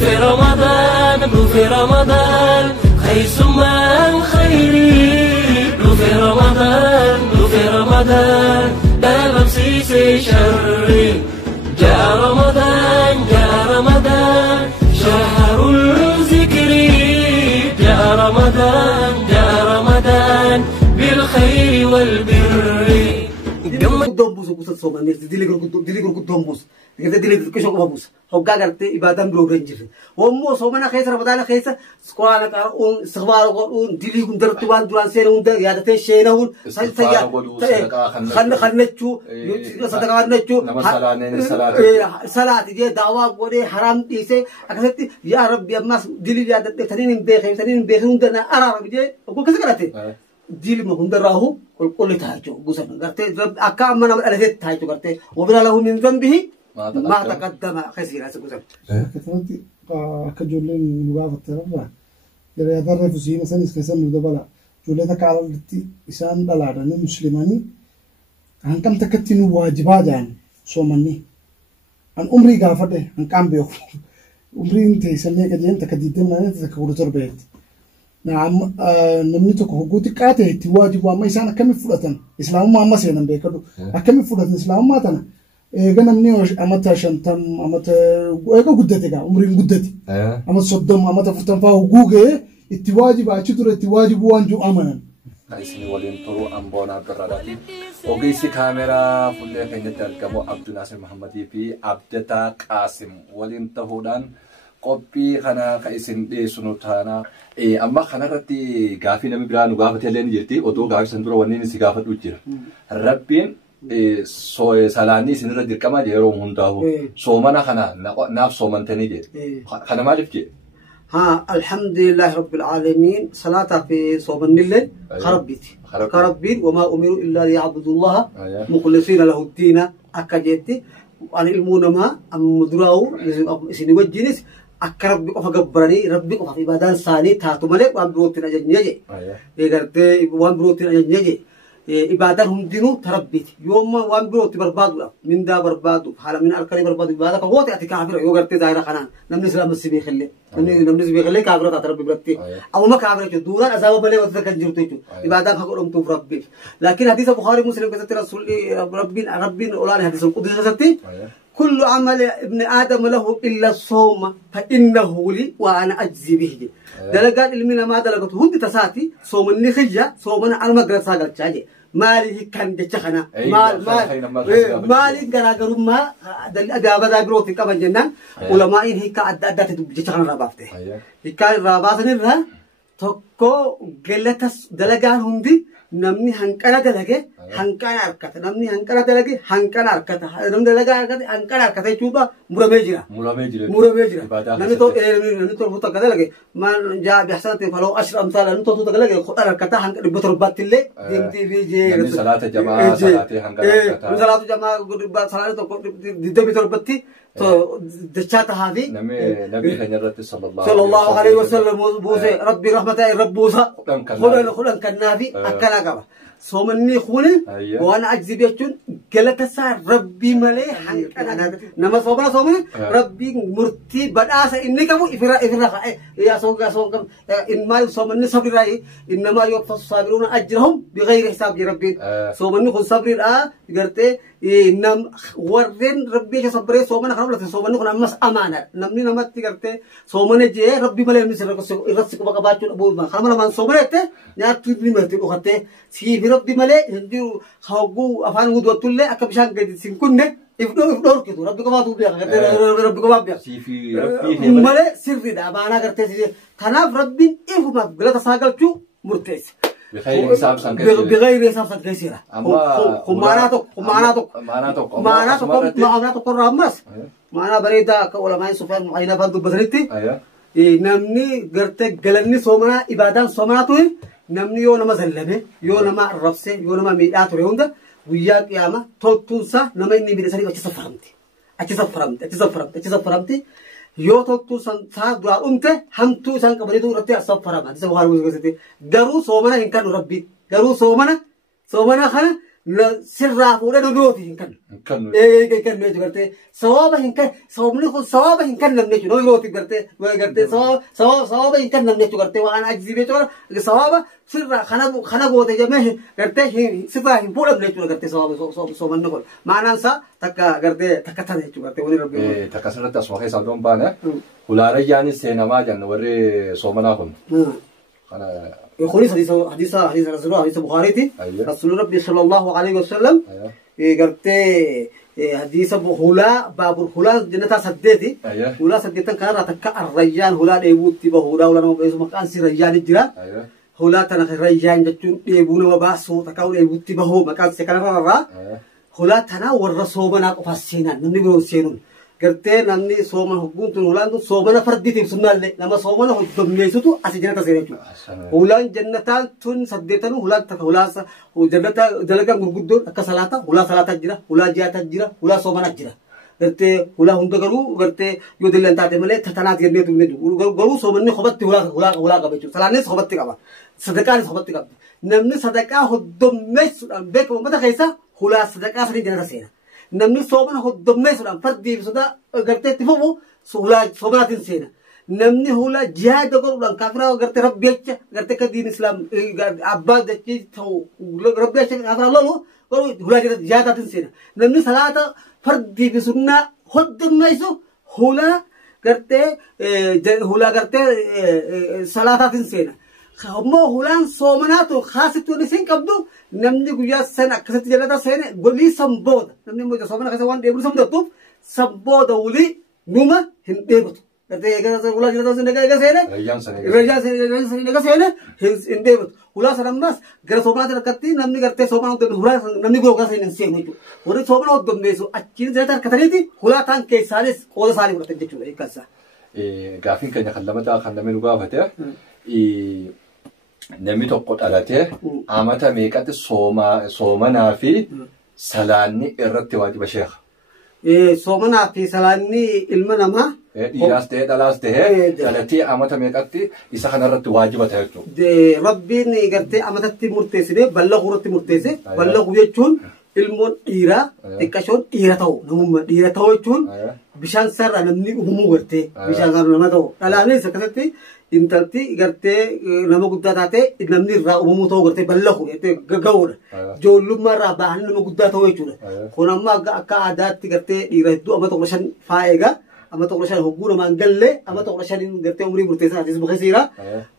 في رمضان في رمضان خيس من خيري في رمضان في رمضان باب بسيسي شري جاء رمضان شهر الذكر جاء رمضان بالخير والبر قدام بوس بوس الصومالي ديلي قدام بوس كده ديلي كشوك بوس هو قاعد إبادة بروجرينجر ومو صومنا خيس رمضان خيس سكوانا كارون سخبار كارون ديلي كندر توان دوان سينون ده يا ده شيء نهون خن شو صدقة نشو صلاة دي دعوة قولي حرام تيسه أكثر يا رب يا ماس ديلي يا ده تنين بيخون ده أنا أرى بدي أقول كذا كراتي ديلي ما كندر راهو كل تهاجو قصة قرتي أكام من الألهات تهاجو قرتي وبلا له من ذنبه ما تقدم خسير هذا قصة كثرتي كجولين مقابل ترى يا درة فسيم مثلا إسكسر مدبلا جولة كارلتي إنسان بلادنا مسلماني عن كم تكتينو واجبات يعني سومني عن عمري قافده عن كم بيو عمري أنت سميه كجين تكديدم لنا تذكروا تربيت نعم نمني تكوجوتي كاته تواجب وما يسان كم فرطن إسلام ما مسينا بيكدو أكم فرطن إسلام ما تنا إيه نمني أمتا شنتم أمتا إيه كقدتي كا عمري قدتي أمتا صدام أمتا فتن فاوجوجه التواجب أشتري التواجب وانجو أمانا نايسني ولين ترو أمبونا برادتي وقيسي كاميرا فلة كينة تلقمو عبد الناصر محمدي في عبدتا قاسم ولين تهودان قبي خنا كايسن دي سنوتانا أما خنا رتي غافي نمي برانو غافة لين جرتي أدو غافي سندرو ونين سي غافة وجير ربين سوي سالاني سنرا ديركما جيرو هنداو سومنا خنا ناف سومن تاني جي خنا ما جي ها الحمد لله رب العالمين صلاة في صوم الليل خربيت وما أمروا إلا ليعبدوا الله مخلصين له الدين أكجتي أن المون ما أم مدراو سني وجنس أكرب بقف جبراني ربي قف عبادان ثاني تاتو ملك وان بروتين أجنيجي إذا وان بروتين أجنيجي إبادهم دينو تربيت يوم وان بروتي بربادو من دا بربادو حالا من الكلي بربادو إبادة كهوت أتي كافر يوغرتي دايرة خنان نمني سلام السبي خلي نمني سبي خلي كافر تربي برتي أو ما كافر جو دوران أزاو بلي وتذكر جرتي جو إبادة كقولهم توف ربي لكن حديث البخاري مسلم كذا رسول ربي أولاني حديث القدس كذا كل عمل ابن آدم له إلا الصوم فإنه لي وأنا أجزي به دلقات المنا ما دلقته هدي تساتي صوم النخجة صومنا على مقرص هذا الشيء مالي كان جتخنا مالي جراجر ما دل أبدا بروتي كمان جنان علماء هي كأدات جتخنا رباطه هي كان رباطني رها تكو قلتس دلقان هندي نمني هنكنا دلقة هنكنا أركته نمني هنكنا دلقة هنكنا أركته نمني دلقة أركته هنكنا أركته يشوفه مرمجرا نمني تو بوتا كذا لقى ما جاء بحسنة فلو أشر أمثال نمني تو كذا لقى خد أركته هنكنا بتربط اللي دمتي في جي صلاة جماعة صلاة جماعة صلاة تو دم بتربطي تو دشات هذه نبي خنيرة صلى الله عليه وسلم بوسه ربي رحمته رب بوسه خلنا كنافي أكلا كبا صومني خونه وانا أجزي بيجون قلت صار ربي ملي نما صومنا ربي مرتي بدأس إني كمو إفرا يا صوم إن ما صومني صبر رأي إنما يوفى الصابرون أجرهم بغير حساب ربي صومني خن صبر قرتي نم ورين ربي كصبري صومنا خرب لته صومني خن أمس أمانة نمني نمت قرتي صومني جه ربي ملي مسر رسك بقى باتشون أبو ما خرمنا من صومني ته نار تدري مرتي بخته سي ربي ملي هنديو خاوجو أفان غدوة تولى أكبشان قديد سينكونه إفدور كده ربي كم أتوب يا ربي كم أبيع ملي سر ده أبانا قرتي سير ثنا ربي إيه ما بلا تساقل شو مرتاح بغير حساب سنكسيرة خماناتو كرامس معنا بريدا كعلماء سفيان معينة فندو بدرتي نمني قرتي قلني صومنا إبادان صومنا توي نمني يو نما زلمه يو نما رفسه يو نما ميدات ريوندا ويا قيامة تلتونسا نما إني بيرسالي أتي سفرمتي يو تلتونسا صار دعاء أنته هم تو سان كبري تو رتي أسفرم هذا سبحان الله سيدي قرو صومنا إن كان ربي قرو صومنا خنا سرّا فولا نبروتي إن كان إيه كان نيجي قرتي صوابه إن كان صوابه إن كان نمنيجي نبروتي قرتي صوابه إن كان نمنيجي قرتي وأنا أجزي بيتور صوابه سرّا خنا بوته جمعه قرتي سفاه فولا نمنيجي قرتي صواب نقول ما ننسى تكا قرتي تكا تنيجي قرتي وني ربي تكا سرّا تسمعه سادون بانه ولا رجعني سينما جن وري صومنا هم أنا يقول حديث رسول الله حديث بخاري رسول ربي صلى الله عليه وسلم قرت حديث هلا باب هلا جنة سدتي هلا سدتن كان رتك الرجال هلا يبوت تبه هلا ولا ما بيسمع كان سي رجال الجرا هلا تنخ الرجال جتون يبون وباسو تكاول يبوت تبه مكان سكان را هلا تنا والرسوبنا قفاسينا نمني بروسينون قرتي نمني صومن حكومة هولان صومنا فردي تبصنا لي لما صومنا دميسوتو أسجنة تسيرتو هولان جنتان تون سديتانو هولان تك هولاس وجنتا جلكان غرغدو أكسلاتا هولا سلاتا جرا هولا جاتا جرا هولا صومنا جرا قرتي هولا هندقرو قرتي يودلن تاتي ملي تتنات يدني تمني غرو صومني خبطي هولا قبيتو سلانيس خبطي قبا صدقاني خبطي قبا نمني صدقا هدميس بك ومتا خيسا هولا صدقا سري جنتا سينا نمني صوبنا هدمنا سلام فردي بسدا قرتي تفهمو صوبنا تنسينا نمني هولا جهاد دكور ولان كافرا قرتي ربي أشة قرتي كدين إسلام عباد دكتي تو ربي أشة كافرا الله هولا جهاد تنسينا نمني صلاة فردي بسنا هدمنا يسو هولا قرتي صلاة تنسينا خمو هولان صومناتو خاصتو نسين كبدو نمني قويا سنة كسرت جلدا سنة قولي سمبود نمني موجا صومنا كسر وان ديبلو سمدتو سمبود ولي نوما هنديبتو كده كده هولا جلدا سنة كده سنة رجال سنة كده سنة هنديبتو هولا سرماس غير صومنا تركتي نمني غرتي صومنا ودم هولا نمني قوكا سنة نسين نيجو وري صومنا ودم نيسو أكيد زيادة كتريتي هولا تان كيسالس قول سالي ولا تنجتشو إيه كذا قافين كنا خلنا لغة فتح namni tokko dhalatee amata meeqatti soomanaa fi salaanni irratti waajiba sheekha. Soomanaa fi salaanni ilma namaa. Dhiiraas ta'ee dhalaas ta'ee dhalatee amata meeqatti isa kanarratti waajiba ta'e jechuudha. Rabbiin gartee amatatti murteessine ballaquu irratti murteesse ballaquu jechuun ilmoon dhiiraa xiqqashoon dhiira ta'u namumma dhiira ta'u jechuun bishaan sarara namni uumamuu gartee bishaan sarara nama ta'u dhalaanis akkasatti. intalti gartee nama guddaa taate namni irraa uumamuu ta'uu gartee bal'ahu ga'uudha. Ijoollummaa irraa bahan nama guddaa ta'uu jechuudha. Kun amma akka aadaatti gartee dhiira hedduu amma tokko shan faa eegaa amma tokko shan hogguu namaan gallee amma tokko shan gartee umrii murteessaa adeemsa bukeessiira.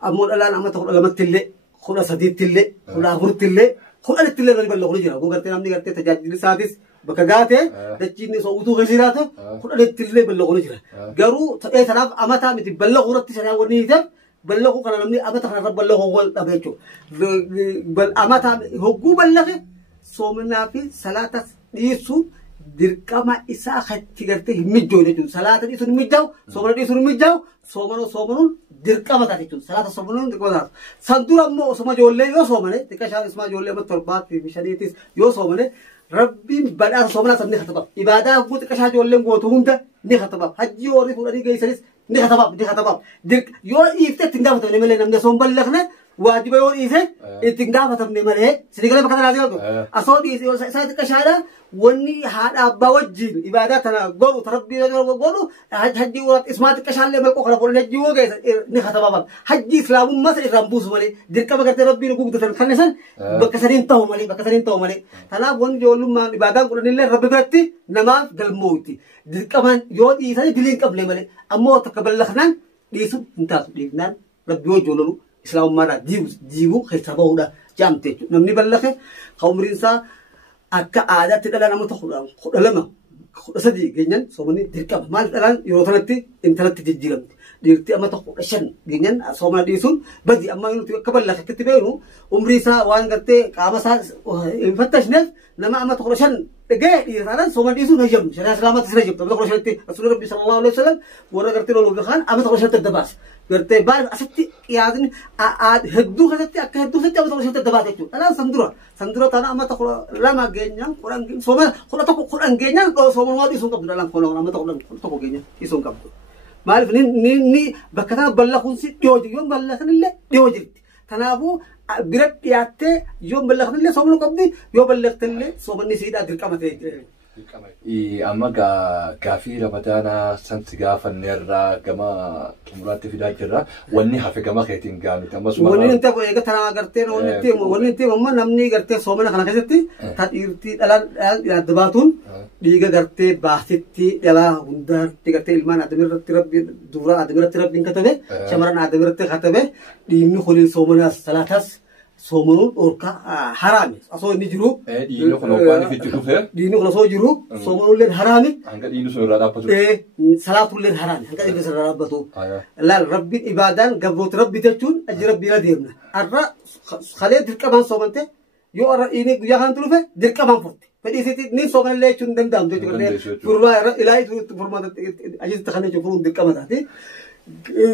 Ammoo dhalaan amma tokko lamatti illee kudha sadiitti illee kudha afuritti illee kudhanitti illee namni bal'ahu ni jira. Kun gartee namni gartee tajaajilli isaatis bakka gaatee dachiin isa utuu keessiiraatu kudhanitti illee bal'ahu ni jira. Garuu ta'ee sanaaf amataa miti bal'ahu irratti sanaa wanni hiiteef bal'ahu kana namni amata kana irra bal'ahu wal dhabe jechuudha. Amataa hogguu bal'afe soominaa fi salaatas dhiisuu dirqama isaa katti gartee hin mijjoone jechuudha. Salaata dhiisuun hin mijjaawu, soomana dhiisuun hin mijjaawu, soomanuun dirqama taate jechuudha. Salaata soomanuun dirqama taate. San dura immoo osuma ijoollee yoo soomane xiqqashaan isuma ijoollee amma torbaatti fi shaniitis yoo soomane rabbiin badhaasa soomanaa san ni katabaaf. Ibaadaa hagguu xiqqashaa ijoolleen gootu hunda ni katabaaf. Hajjii horii fuudhanii geessanis ni katabaaf. Yoo dhiifte ittiin gaafatamne malee namni osoo hin bal'aqne waajiba yoo dhiise ittiin gaafatamne malee sinigalee bakka tanaa jiru. Asoo dhiise isaa xiqqashaadha wanni haadha abbaa wajjin ibaadaa tana godhu tarabbii godhu hajjii waraat ismaa xiqqashaallee malqoo kana fuudhanii hajjii yoo geessa ni katabaaf. Hajjii islaamummaa san irraan buusu malee dirqama gartee rabbiin gugdatan kan isan bakka saniin ta'u malee. Kanaaf wanni ijoollummaan ibaadaan godhanillee rabbi biratti namaaf galmooti. Dirqamaan yoo dhiisanii dilii hin qabne malee ammoo takka bal'aqnaan dhiisuun hin taatu dhiifnaan rabbi yoo ijoollolu islaamummaadhaan diiguu keessa bahuudha jaamte jechuudha. Namni bal'aqe kan umriin isaa akka aadaatti dhala namoota kudha lama kudha sadii geenyan soomanni dirqama. Maal dhalaan yeroo sanatti intalatti jijjiiramti. Dhiirti amma tokko kudha shan geenyan soomana dhiisuun badi amma nuti akka bal'aqetti beeknu umrii isaa waan gartee qaama isaa hin fattashneef nama amma tokko kudha shan gahee dhiiraadhaan soomana dhiisuun hajjamnu. Shari'a islaamaatti sirra jirtu. Amma tokko kudha shanitti rasuulli rabbii sallallahu alaihi wasallam warra gartee loluu beekan amma tokko kudha shanitti adda baase. Gartee baay'ee asitti dhiyaatni hedduu keessatti akka hedduu keessatti amma tokko shanitti adda baase jechuudha. Dhalaan san dura taana amma tokko lama geenyaan soomana kudha tokko kudhan geenyaan soomanumaa dhiisuun qabdu dhalaan amma tokko geenyaan dhiisuun qabdu. Maaliif ni bakka tana bal'aquun si dhiyoo jiru yoo bal'aqan illee dhiyoo jirti. Kanaafuu برد ياتي يوم بلغت اللي صومنا قبضي يوم بلغت اللي صومني سيد أدري كم تيجي أما كافي رمضان سنتجاف النيرة كما مرات في ذاكرة والنها في كما خيتين كانوا تما وني أنت بقى ترى قرتين وني أنت ماما نمني قرتين صومنا خنا كذتي تيرتي الآن دباتون ديجا قرتي باستي يلا هندر تقرتي المان أدمير تراب دورا أدمير تراب بين كتبه شمرنا أدمير تكتبه دينو خلي صومنا ثلاثة صومون أوركا حرامي أصلا نجرو دينو خلوقاني في تشوفه دينو خلاص جرو صومون لين حرامي عنك دينو سورة رابطو صلاة لين حرامي عنك إذا سورة رابطو لا ربي إبادان قبض ربي تجون أجر ربي لا ديرنا أرى خليه دير كمان صومنته يو أرى إني جيا خان تلوفه دير كمان فرتي فدي سيتي نين صومن اللي يجون دم تجو كده فرما إلهي فرما أجل تخانة جو فرون دير كمان هاتي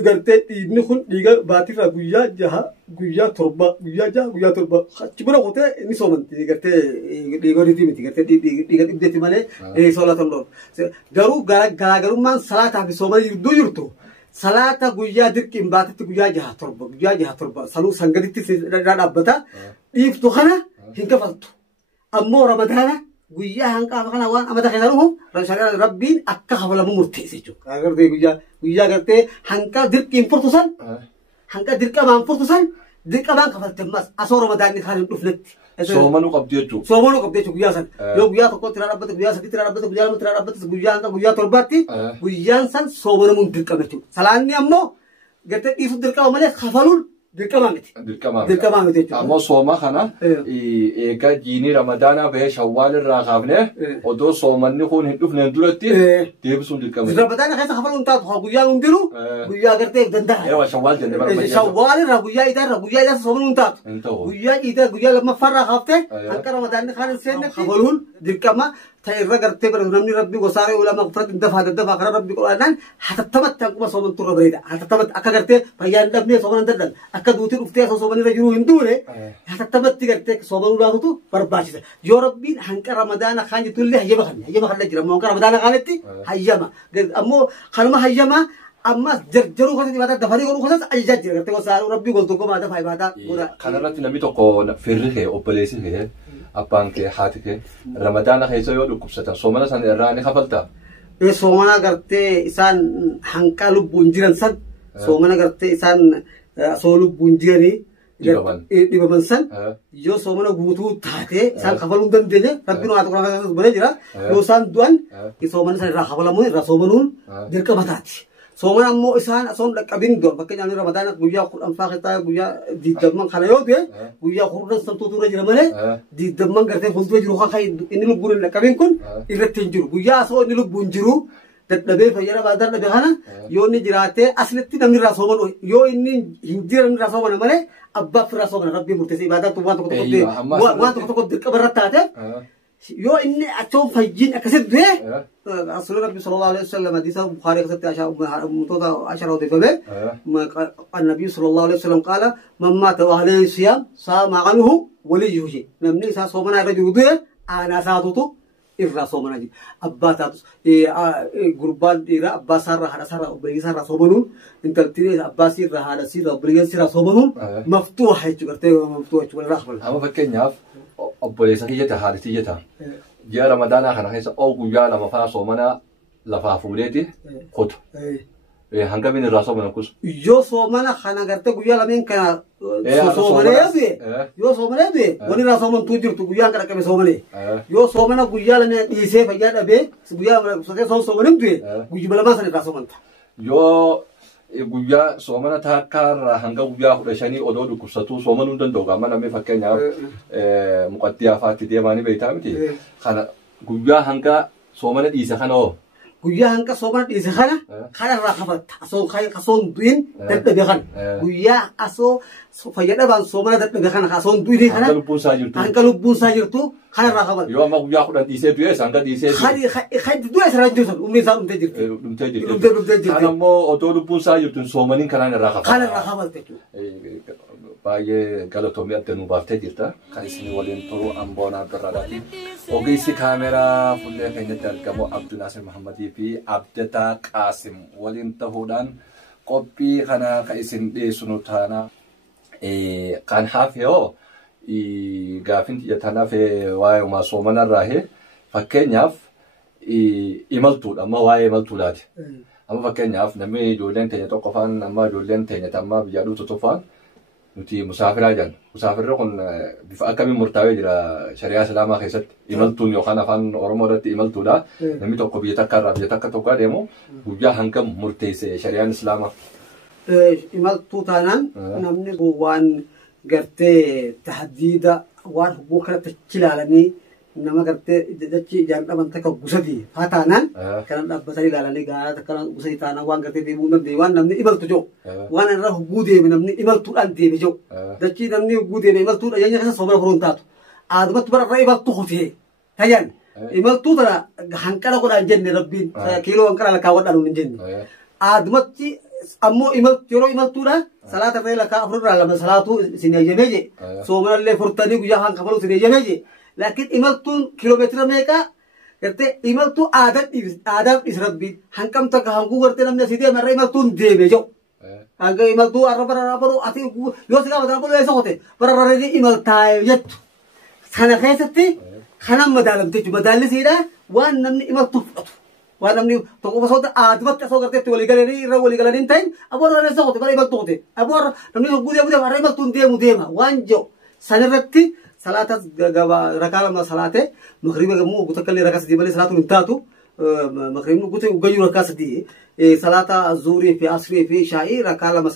قرتي إبن خل ديجا باتي رجويا جها جويا تربا جويا تربا كبرنا قطة إني صومنتي قرتي ديجا ريتي متي قرتي ديجا إبدتي ماله صلاة الله جارو جارو مان صلاة في صومن يردو يرتو صلاة جويا دير كم باتي جويا جها تربا سلو سانغدتي راد أبدا يفتو خنا هنك فلتو أمور رمضان guyyaa hanqaafa kana waan amata keessaa dhufu rabbiin akka hafalamu murteesse jechuudha. Agartee guyyaa gartee hanqa dirqiin furtu san hanqa dirqamaan furtu san dirqamaan kafalte ammas asoo ramadaanni kan hin dhufnetti. Soomanuu qabdi jechuudha. Soomanuu qabdi jechuudha guyyaa san. Yoo guyyaa tokko tiraa dhaabbate guyyaa sadii tiraa dhaabbate guyyaa lama tiraa dhaabbate guyyaa hanqa guyyaa torbaatti guyyaan san soomanamuun dirqama jechuudha. Salaanni ammoo gartee dhiisu dirqama malee kafaluun dirqama miti. Dirqama miti jechuudha. Ammoo sooma kana eega jiinii ramadaanaa bahee shawwaal irraa kaafne odoo soomanni kun hin dhufneen duratti deebisuun dirqama. Ramadaana keessa kafaluun taatu guyyaan hundiru guyyaa gartee danda'a. Eewa shawwaal jennee barbaada. Shawwaal irraa guyyaa idaa soomanuun taatu. Guyyaa lammaffaa kaafte hanqa ramadaanni kan hin seenne kafaluun dirqama. تيرا قرتي برنامج ربي وصاري ولا مغفرة دفع خراب ربي قرآن حتى تمت تقوم صوم ترى بريدة حتى تمت أكا قرتي بيان دبني صوم ندرن أكا دوتي رفتي صوم نرجعوا هندوره حتى تمت قرتي صوم ولا تو برباشة يا ربي هنك رمضان خاني تقول لي هيا بخلي جرا ما هنك رمضان خانتي هيا ما أمو خلما هيا ما أما جرو خذت بعد دفاري قولوا خذت أجزاء جرا قرتي وصاري ربي قلتوا كم هذا فاي بعد خلنا نبي تقول فرقة أو بليسة أبان كي حاتك رمضان خيسو يو لكبسة صومنا سن إراني خفلتا صومنا قرتي إنسان حنكالو بونجيران سن صومنا قرتي إنسان صولو بونجيراني ديبان سن يو صومنا غوتو تاته إنسان خفلون دم دنيا ربنا عاتق رمضان بني جرا يو سان دوان صومنا سن راخفلامون راسومنون ديرك بتاتي صومنا مو إنسان صوم لكابين دور بكين يعني رمضان غويا قرآن فاقتا غويا دي دمان خلايو ده غويا قرآن سنتو رجل ماله دي دمان قرتين فلتو جرو خاي إني لبون لكابين كون إرتين جرو غويا صو إني لبون جرو تتلبي فجرا بعدر نبيهانا يوني جراته أصلتي نمني راسومن يو إني هندير نمني راسومن ماله أبا في راسومن ربي مرتسي بعدر توان تكو دك برتاته يو إني أتوم فجين أكسد ده رسول ربي صلى الله عليه وسلم حديث البخاري كتبت عشرة ودفعه النبي صلى الله عليه وسلم قال من مات وعليه صيام صام عنه وليه شيء نمني صومنا رجل ده أنا ساتوتو إرّا صومنا جي أبا تاتوس غربان إرّا أبا سارة هذا سارة أبريء سارة صومنون إنت تري أبا سيرة هذا سيرة أبريء سيرة صومنون مفتوح هي تقولته مفتوح تقول راخبل أما فكرني عارف أبولي سكية هذه سكية جاء رمضان آخر هيس أو جاء لما فا صومنا لفا فوليتي خد هنگا بين الراسو من كوس يو صومنا خنا قرته جاء لمن كان صومنا يبي يو صومنا يبي وني راسو من توجر تو جاء كذا كم صومنا يو صومنا جاء لمن يسيف جاء أبي جاء سكية صومنا يبي جاء بلا ما سنة راسو من يو guyyaa soomana taakkaarraa hanga guyyaa 15 odoo dhukkubsatu soomanuu danda'u gaafa namni fakkeenyaaf muqaddiyaa fa'aatti deemanii beektaa miti kana guyyaa hanga soomana dhiise kana oo guyyaa hanga soomana dhiise kana kanarraa kafatta asoon du'in dadhabe kana guyyaa asoo fayyadabaan soomana dadhabe kana asoon du'in kana hanga lubbuun isaa jirtu kanarraa kafatta yoo amma guyyaa 10 dhiisee du'ees hanga dhiisee kan du'ees irraa jirtu umrii isaa dhumtee jirti dhumtee jirti kan ammoo otoo lubbuun isaa jirtu soomaniin kanaan irraa kafatta baay'ee galatoomii adda nu baaftee jirta kan isin waliin turuu amboonaa birraadhaati ogeessi kaameraa fuullee keenyatti argamu Abdunaasir Muhammadii fi Abdataa Qaasim waliin ta'uudhaan qophii kana kan isin dhiyeessinu taana kan hafeo gaafin tiyatana fe waa'ee uma soomana irraa fakkeenyaaf imaltuudha amma waa'ee imaltuudhaati. Amma fakkeenyaaf namni ijoolleen teenya tokko faan amma ijoolleen teenya tamma biyya dhuutu tufaan nuti musaafiraa jenna. Musaafirri kun bifa akkamiin murtaawee jira shari'aa islaamaa keessatti imaltuun yookaan afaan oromoo irratti imaltuudha. Namni tokko biyya takka irraa biyya takka tokko adeemu guyyaa hangam murteesse shari'aan islaamaa. Imaltuu taanaan namni waan gartee tahdiida waan hubbuu kanatti ilaalanii nama gartee jechi ijaan dhaban takka gusati haa taanaan kanan dhaabbatanii ilaalanii gaara takka gusati taanaan waan gartee deemuu danda'e waan namni imaltu jiru waan irra hubbuu deeme namni imaltuudhaan deeme jiru jechi namni hubbuu deeme imaltuudha yeenya keessa soomana furuun taatu aadumatti bara irra imaltu hutee tayyan imaltuu tana hanqala godhaan jenne rabbiin kiiloo hanqala lakkaawwadhaan hin jenne aadumatti ammoo yeroo imaltuudha salaata irra lakkaa afurraa lama salaatu isin eeyyamee je soomanallee furtanii guyyaa kan kafalu isin eeyyamee je laakiin imaltuun kiiloomeetira meeqaa gartee imaltuu aadaaf dhis rabbiin hanqam takka hanguu gartee namni asii deema irra imaltuun deeme jiru hanga imaltuu arra bara baru ati yoo si gaafatan bulu eessa qote bara rarreen imaltaa'e jettu sana keessatti kanan madaalamte jechuudha madaalisiidha waan namni imaltuu fudhatu. Waan namni tokko gosoota aadumatti asoo garteetti waliigalanii irra waliigalanii hin ta'in aboorra reessa qote bara imaltuu qote aboorra namni hogguu deemu deema irra imaltuun deema waan jiru sanirratti salaatas rakaa lama salaate magriba gammoo hogguu takka illee rakaa sadii malee salaatuun hin taatu magribni hogguu ugayyuu rakaa sadii salaata zuurii fi asrii fi shaa'ii rakaa lama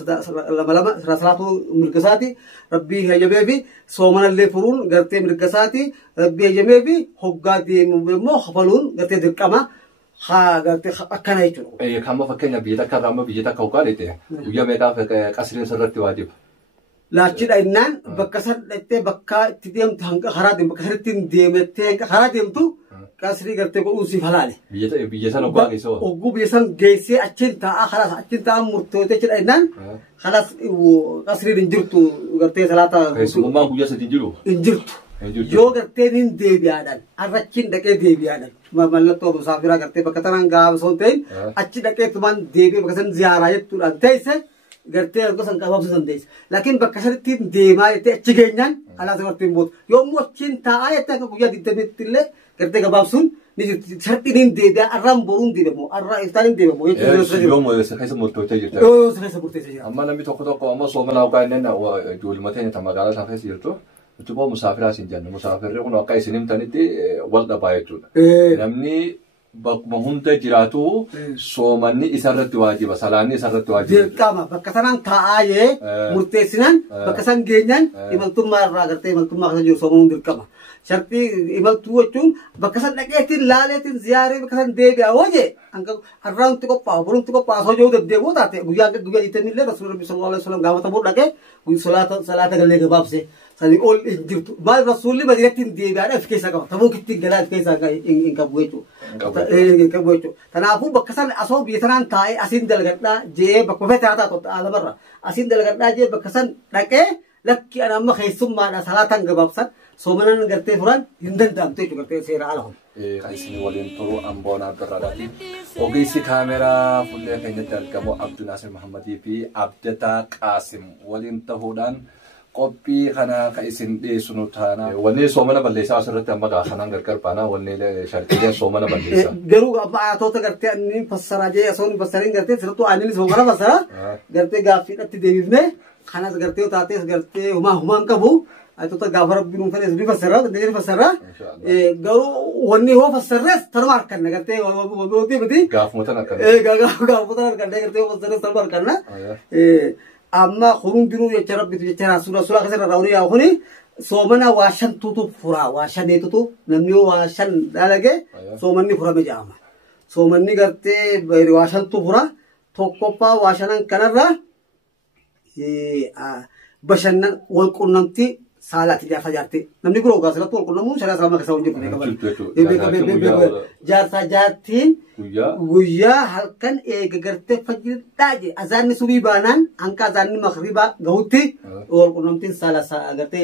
salaatu mirgasaati rabbii hayyamee fi soomanallee furuun gartee mirgasaati rabbii hayyamee fi hoggaa deemu immoo hafaluun gartee dirqama. Akkana jechuudha. Kamma fakkeenya biyya takka irraa amma biyya takka hoggaa dhete guyyaa meeqaaf qasriin sirratti waajiba. Laachidha innaan bakka san dhattee bakka itti deemtu hanga karaa deemtu bakka sanitti deemettee karaa deemtu qasrii gartee godhuun siif halaale. Biyya san hoggaa geessee waan. Hogguu biyya san geessee achiin taa'aa kalaas achiin taa'aa murtootee jedha innaan kalaas qasriin hin jirtu gartee salaata. Keessummaan guyyaa sadii jiru. Hin jirtu. Yoo gartee nin deebi'aadhaan arrachiin dhaqee deebi'aadhaan mallattoo musaafiraa gartee bakka tanaan gaafa osoo hin ta'in achi dhaqee tumaan deebi'ee bakka san ziyaaraa jechuudhaan teesse gartee erga san qabaabsuu dandeessa. Laakiin bakka sanitti deemaa jettee achi geenyaan alaasa gartee booda yommuu achiin taa'aa jettee akka guyyaa 20 illee gartee gabaabsuun ni jirti sharxiin deebi'aa arraan boruun deebi'amu arraa iftaan deebi'amu jechuudha. Yoo keessa murtootee jirta. Yoo keessa murteessee jira. Amma namni tokko amma soomana hoggaa inni ijoollee ta magaalaa isaa keessa jirtu. Utuboo musaafiraa siin jennu musaafirri kun akka isin himtanitti wal qabaa jechuudha. Namni bakkuma hunda jiraatu soomanni isarratti waajiba salaanni isarratti waajiba. Dirqama bakka sanaan taa'aayee murteessinaan bakka san geenyaan imaltummaa irraa gartee imaltummaa keessa jiru soomamuun dirqama. Shartii imaltuu jechuun bakka san dhaqeetiin laaleetiin ziyaaree bakka san deebi'a hojii arraanti qophaa'u burunti qophaa'u hojii deddeebi'uu taate guyyaa 20 illee rasuulli rabbi sallallahu alaihi wasallam gaafata booda dhaqee salaata galee gabaabse. Sani ol hin jirtu maal rasuulli madiinatti hin deebi'aadha of keessaa qaba tabuu kittiin galaa of keessaa hin qabu jechuudha. Kanaafuu bakka san asoo biyya sanaan taa'ee asiin dalagadhaa jee bakka ofii taataa tokko alamarra asiin dalagadhaa jee bakka san dhaqee lakki ana amma keessummaadha salaataan gabaabsan soomanan gartee furan hin danda'amte jechuudha gartee seera ala kun. Kan isin waliin turu amboonaa birraadhaati. Ogeessi kaameraa fuullee keenyatti argamu Abduu Naasir Muhammadii fi Abdataa Qaasim waliin ta'uudhaan qophii kana kan isin dhiyeessinu taana. Wanni soomana balleessaa asirratti amma kanaan gargar baanaa wanni shartiileen soomana balleessaa. Garuu amma ayatoota gartee anniin fassaraa jee osoo hin fassariin gartee sirriitti anniin soomana fassara gartee gaaffiidhatti deebifnee kanas gartee taatees gartee humaan qabu ayatoota gaafa rabbiin uumfanees ni fassara dandeenye ni fassara garuu wanni hoo fassarrees tanuma harkanna gartee wanti miti. Gaafumotan harkanna. Gaafumotan harkanna gartee hoo fassarrees tanuma harkanna. Amma hundinuu jecha rabbitu jecha rasuula keessatti raawwanii yaa kuni soomana waa shan tuutu furaa waa shaneetutu namni yoo waa shan dalage soomanni furame jedhama. Soomanni gartee waa shantu fura tokkoffaa waa shanan kanarra bashannan wal qunnamtii saalaatti jaarsa jaartii namni biroo gaasirratti wal qunnamuu shari'aa islaamaa keessaa hojjetu beekaman. Jaarsa jaartiin guyyaa halkan eega gartee fajjidhaa je azaanni subii baanaan hanqa azaanni magribaa gahutti wal qunnamtiin saala gartee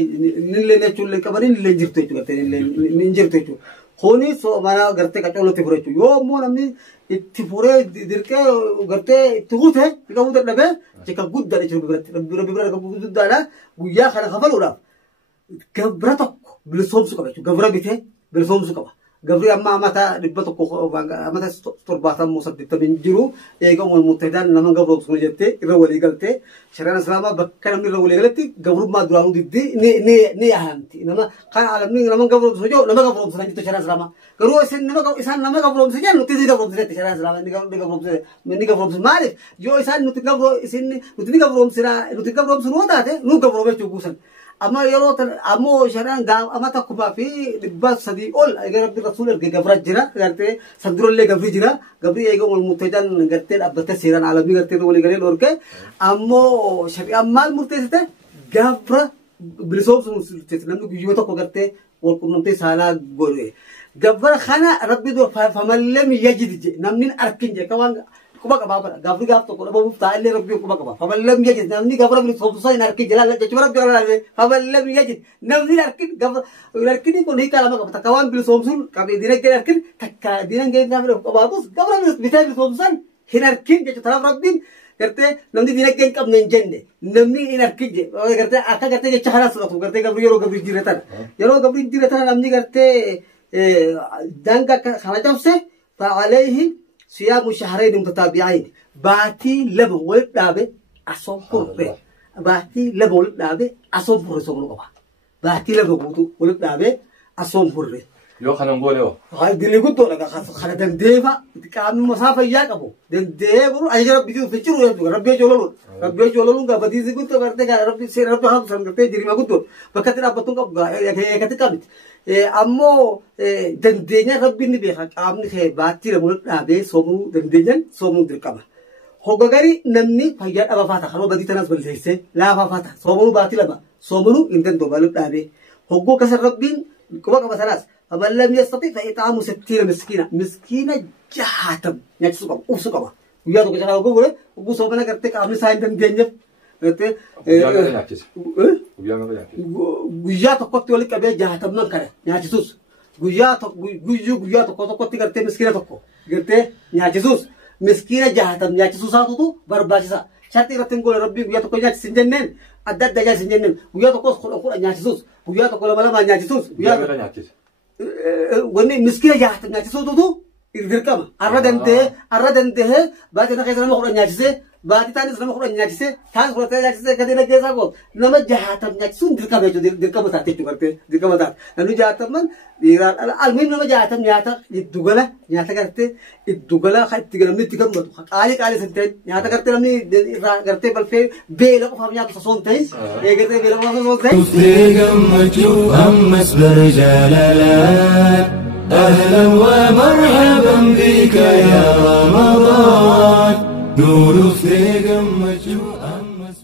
nillee jechuun illee qabanii nillee jirtu jechuudha gartee nillee jirtu jechuudha. خوني سو ما قرتك أقول تفرج يوم مو نمني تفرج درك قرت تغوته تقول تنبه جك جود ده يشوف ببرت جود ده لا ويا خلا خفل ولا قبرتك بالصوم سكبه قبرة بيته بالصوم سكبه قبري أما متى ربطك متى تربطه مصدق تبين يجوا المتدان لما قبروا سمو جبته الرولي قلته شرنا سلامة بكرم الرولي قلتي قبروا ما درانو دي ني أهمتي إنما كان عالمني لما قبروا سجوا لما قبروا سجوا جبت شرنا سلامة قالوا إنسان لما قبروا سجوا نتيجة قبروا سجوا شرنا سلامة ني قبروا مالك جو إنسان نتيجة قبروا إنسان نتيجة قبروا سنا نتيجة قبروا سنو ده نو قبروا بيشوفون أما يروت أمو شران قام أما تكما في لباس صديق أول أجر عبد الرسول الجبرات جرا قالته صدر اللي جبري جرا جبري يجوا المتجان قالته أبدا سيران عالمي قالته ولي قالين أورك أمو شري أما المرتزته جبرة بلسوم سمسلته نمو جيوته قالته والكم سالا قولي جبرة خنا ربي دو فمن لم يجد نمنين أركين جا كمان كوبا كبابا غافري غاف تو كوبا مفتاح لي ربي كوبا كبا فمن لم يجد نمني غافر من صوصاي نركي جلال جچورا جلال فمن لم يجد نمني نركي غافر نركي كو ني كلام كبا تكوان بل صومسون كبي دينك نركي تكا دينن جي غافر كوبا بس غافر بيتا صومسان هنركي جچ طرف ربين करते नंदी दिने के कब नहीं जन्ने नंदी इनरकी जे करते आका करते जे चहरा सुरत करते गबरी योरो गबरी जिरेता नंदी करते दंगा खाना जबसे فعليه صيام شهرين متتابعين باتي لبول دابه اصوم قربه باتي لبول دابه اصوم فرسوم باتي لبول دابه اصوم فرسوم يو خنم بولو هاي دلي قلت لك خنا دنديفا كام مسافه ياقبو دنديبو اجرب بيجو فيچرو ربي جولولو غبدي زي قلت برته ربي سي ربي هم سمته جري ما قلت فكتنا بتون كتكامت امو دندينا ربي نبي قامني خي باتي لبول دابه سومو دنديجن سومو دركما هوغاري نمني فيا ابا فاتا خلو بدي تناس بلسيسه لا فاتا سومو باتي لبا سومو انتن دوبل دابه هوغو كسر ربين كوبا كبسراس فمن لم يستطيع فإطعام 60 مسكينة جهاتم نجسوكم أوسوكم ويا تو كذا أقول بقول أقول سوبنا كرتة كامل ساين تن دينجف كرتة ويا تو كنت ولي كبير جهاتم نان كره نجسوس ويا تو كنت كرتة مسكينة تكو كرتة نجسوس مسكينة جهاتم نجسوس هاتو تو برباجسا شرط رتين قول ربي ويا تو كجات سنجنن أدد دجاج سنجنن ويا تو كوس خلق نجسوس ويا تو كل ملا ما نجسوس ويا وني مسكينة جاهت نجسو تو يركما أردنته بعد أنا كذا ما خلنا نجسه بعد تاني زلمة خلنا نجسه ثاني خلنا نجسه كذا نجسه قول نما جاهت نجسو يركما جو يركما تاتي تو كرته يركما تات نلو جاهت من يرال المهم نما جاهت نياتا يدوغلا نياتا كرته يدوغلا خد تيجي نمني تيجي مدو كالي سنتين نياتا كرته نمني كرته بالفعل بيلا كفام نياتا سونتين يكرته بيلا كفام سونتين تيجي أمس برجالات أهلا ومرحبا بك يا رمضان نور في قمة أمس